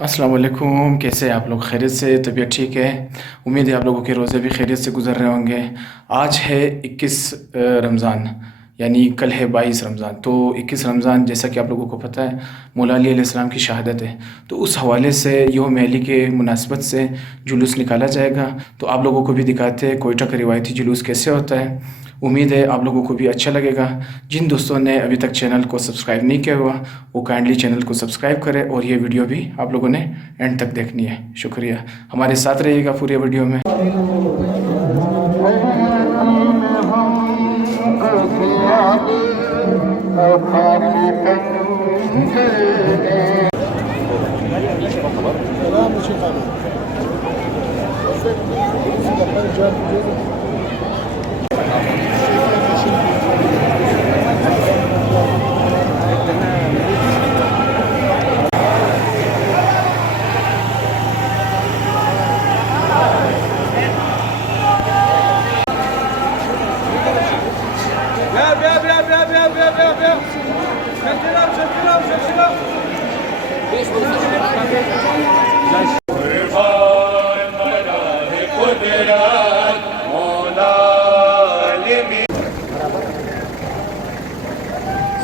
अस्सलाम वालेकुम। कैसे हैं आप लोग? खैरियत से? तबीयत ठीक है? उम्मीद है आप लोगों के रोज़े भी खैरियत से गुजर रहे होंगे। आज है 21 रमज़ान, यानी कल है 22 रमज़ान। तो 21 रमज़ान, जैसा कि आप लोगों को पता है, मौला अली अलैहिस्सलाम की शहादत है। तो उस हवाले से यौम अली के मुनासबत से जुलूस निकाला जाएगा। तो आप लोगों को भी दिखाते हैं कोयटा का रिवायती जुलूस कैसे होता है। उम्मीद है आप लोगों को भी अच्छा लगेगा। जिन दोस्तों ने अभी तक चैनल को सब्सक्राइब नहीं किया हुआ, वो काइंडली चैनल को सब्सक्राइब करें, और ये वीडियो भी आप लोगों ने एंड तक देखनी है। शुक्रिया, हमारे साथ रहिएगा पूरे वीडियो में।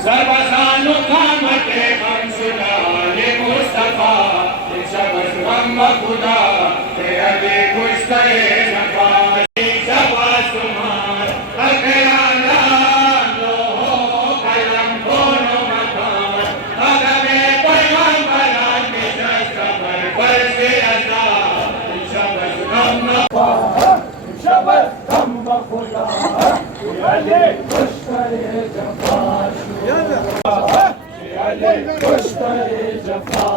सर्वसानु कामते मंसुलाले मुस्तफा शबस गम खुदा तेरे गुस्ताए शफा शबास सुमार अकराना लो कलम दोनों मकान अगमे पैगंबरान में सबर पर से अता शबस गम खुदा तेरे गुस्ताए शफा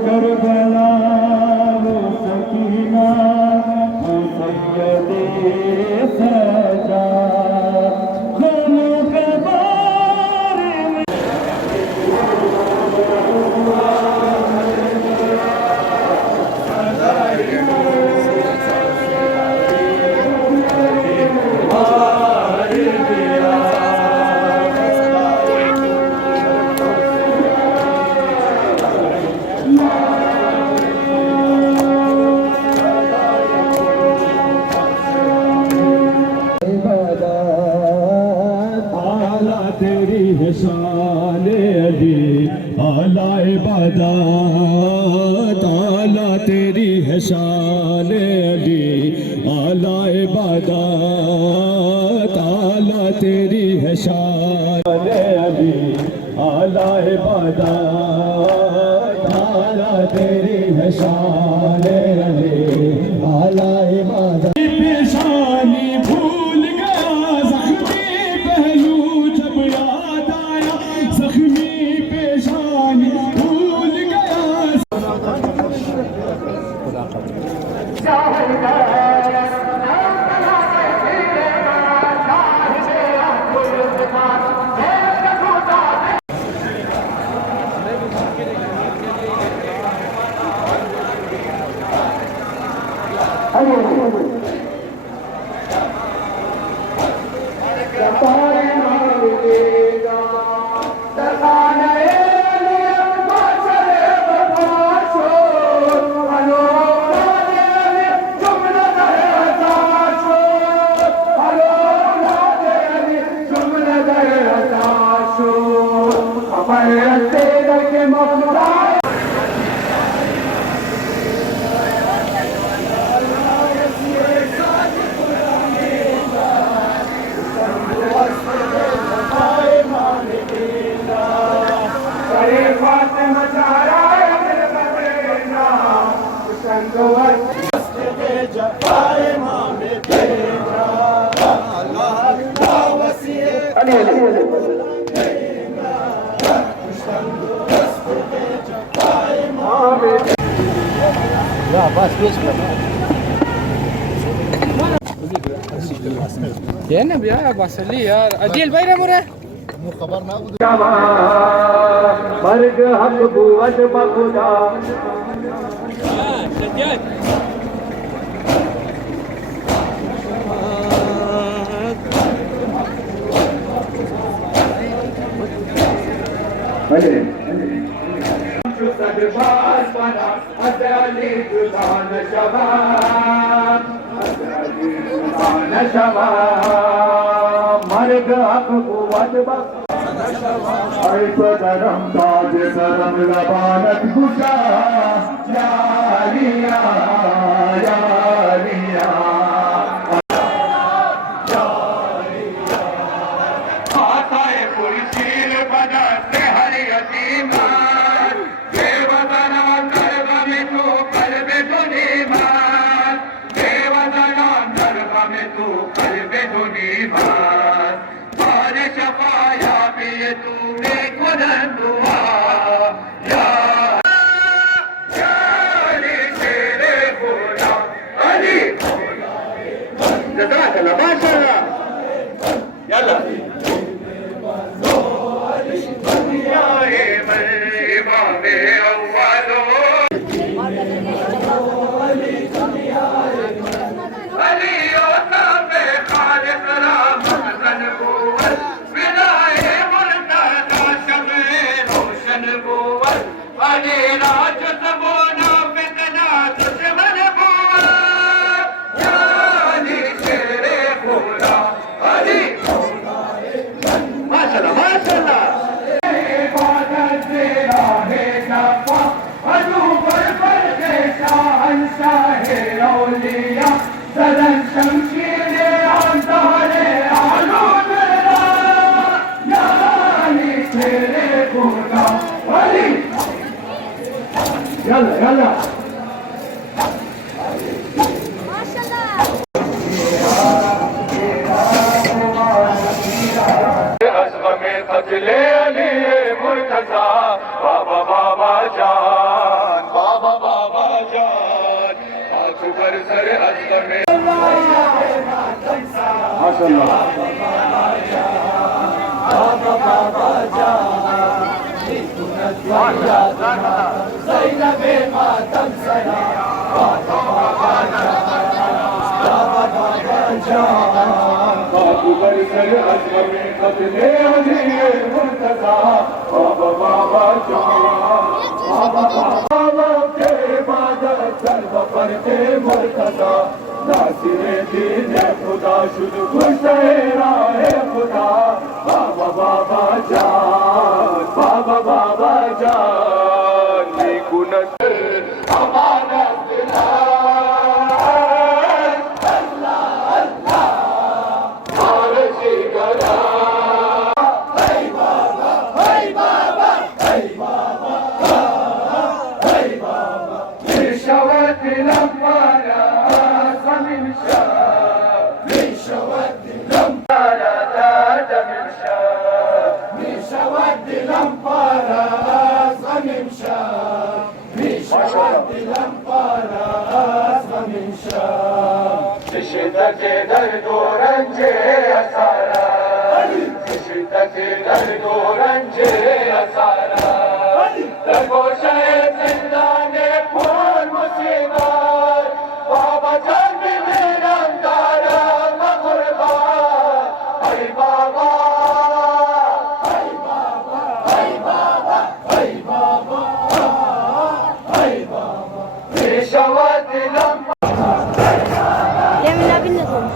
करबला वो सकीना वो सैयदे सजा खून के बारे में आला इबादत आला तेरी है शान अली आला इबादत आला तेरी है शान अली आला इबादत आला तेरी है शान अली आला इबादत पेशानी भूल गया जख्मी पहलू जब याद आया जख्मी Allez, allez, allez. يا النبي يا بس لي يا ادي البيره مره مرگ حق قوت بخدا مرگ حق قوت بخدا ای پدرم تاج سرم لبانت گشا یا علیہ یا علیہ آتائے پرشیر بدست ہر یتیمان بے وطنا درب میں تو قلب دنیمان بے وطنا درب میں تو قلب دنیمان بار شفایا پیے تو بلند دعا یا علی شیر خدا علی جزاک اللہ ماشاء اللہ یلا يلا يلا أزغم قتل علي مرتضى بابا بابا جان بابا بابا جان أكبر سر أزغم ما شاء الله بابا بابا جان زينب ما تنسنا بابا بابا جان أكبر سر أزغم قتل علي مرتضى بابا بابا جان بابا بابا کے عبادت سرب کرتے مرتضی ناصر دین خدا شد گشتہ راہ خدا بابا بابا جان بابا بابا جان نیکو نصر امانت شدت درد و رنج اسارا شدت درد و رنج اسارا در گوشه زندان پر مصیبت بابا جان میمیرم دارم قربان ای بابا बाबा हाय बाबा हाय बाबा हाय बाबा हाय बाबा Peshwa दिलम Yemin abi ne olmuş?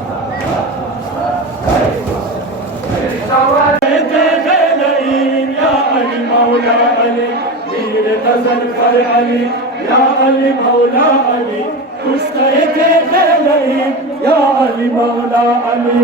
يا علي مولا علي مير غزل فر علي يا علي مولا علي كشتيت غليم يا علي مولا علي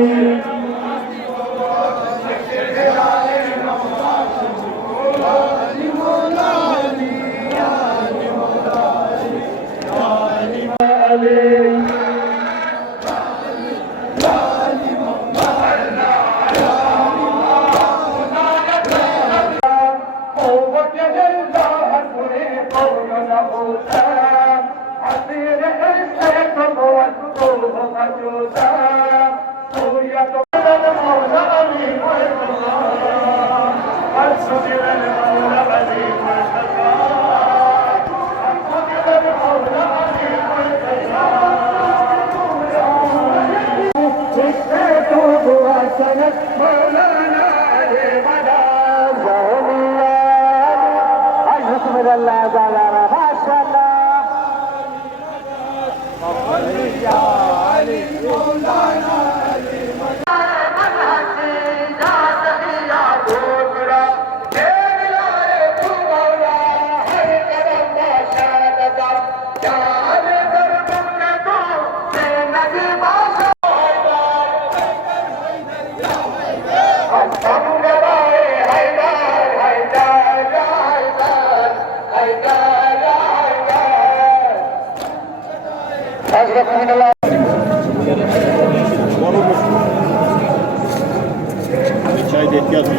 Çay da ihtiyaç yok.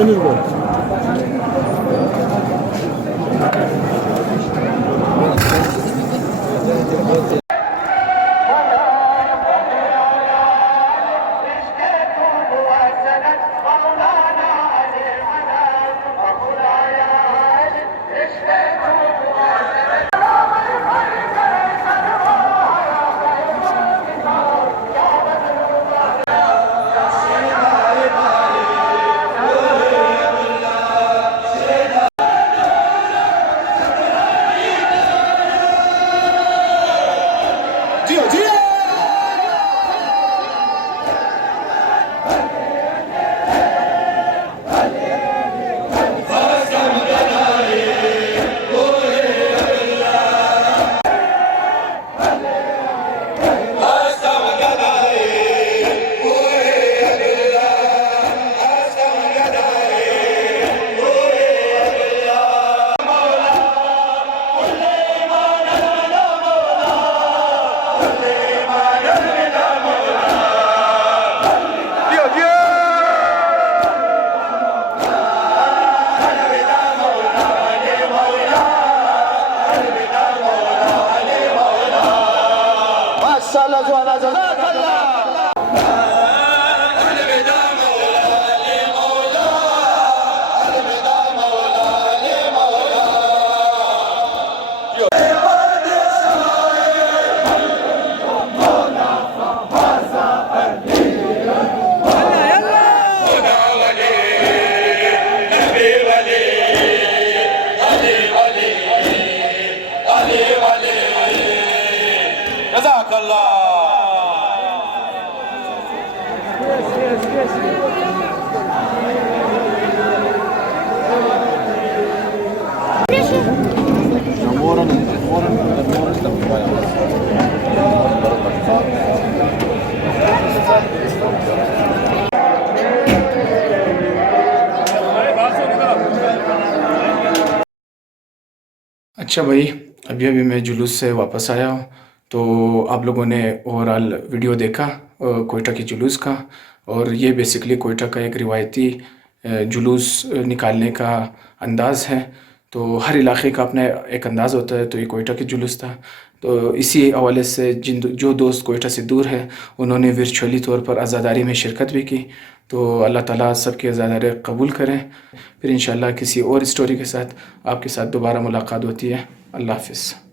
Önür bu. अच्छा भाई, अभी अभी मैं जुलूस से वापस आया हूँ। तो आप लोगों ने ओवरऑल वीडियो देखा कोयटा के जुलूस का, और ये बेसिकली कोयटा का एक रिवायती जुलूस निकालने का अंदाज़ है। तो हर इलाके का अपना एक अंदाज़ होता है, तो ये कोयटा के जुलूस था। तो इसी हवाले से जो दोस्त कोयटा से दूर है उन्होंने वर्चुअली तौर पर आज़ादारी में शिरकत भी की। तो अल्लाह ताला सबकी आज़ादारी कबूल करें। फिर इंशाअल्लाह किसी और स्टोरी के साथ आपके साथ दोबारा मुलाकात होती है। अल्लाह हाफ़िज़।